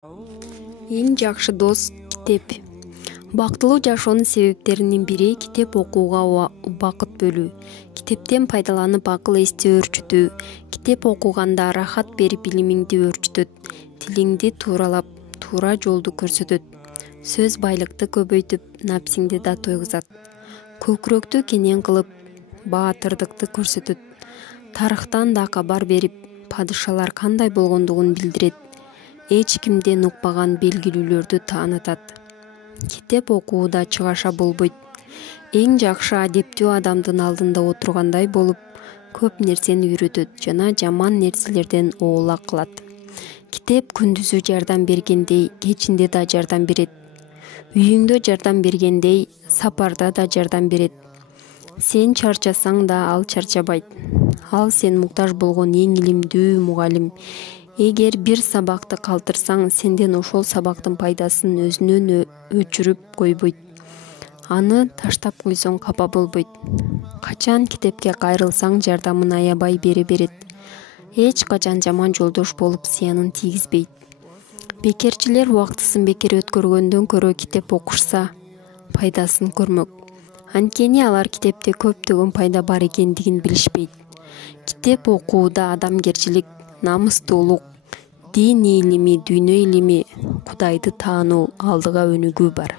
Эң жакшы дос китеп. Бактылуу жашоонун себептеринин бири китеп окууга убакыт бөлүү. Китептен пайдаланып акыл эсти өөрчүтүү. Китеп окуганда рахат берип илимиңди өөрчүтөт. Тилиңди тууралап, туура жолду көрсөтөт. Сөз байлыкты көбөйтүп, напсиңди да тойгузат. Көкүрөктү кенен кылып, баатырдыкты көрсөтөт. Тарыхтан да кабар берип, падышалар кандай болгондугун билдирет. Эч кимден укпаган белгилүүлөрдү таанытат. Китеп окууда чыгаша болбойт. Эң жакшы адептүү адамдын алдында отургандай болуп, көп нерсени үйрөтөт жана жаман нерселерден оола кылат. Китеп күндүзү жардам бергендей, кечинде да жардам берет. Үйүңдө жардам бергендей, сапарда да жардам берет. Сен чарчасаң да ал чарчабайт. Ал сен муктаж болгон эң илимдүү мугалим. Эгер бир сабакты калтырсаң, сенден ошол сабактын пайдасын өзүнөн өчүрүп койбойт. Аны таштап койсоң капа болбойт. Качан китепке кайрылсаң, жардамын аябай бере берет. Эч качан жаман жолдош болуп зыянын тийгизбейт. Бекерчилер убактысын бекер өткөргөндөн көрө китеп окушса, пайдасын көрмөк. Анткени алар китепте көптөгөн пайда бар экендигин билишпейт. Китеп окууда адамгерчилик, намыстуулук, дин илими, дүйнө илими, Кудайды таануу алдыга өнүгүү бар.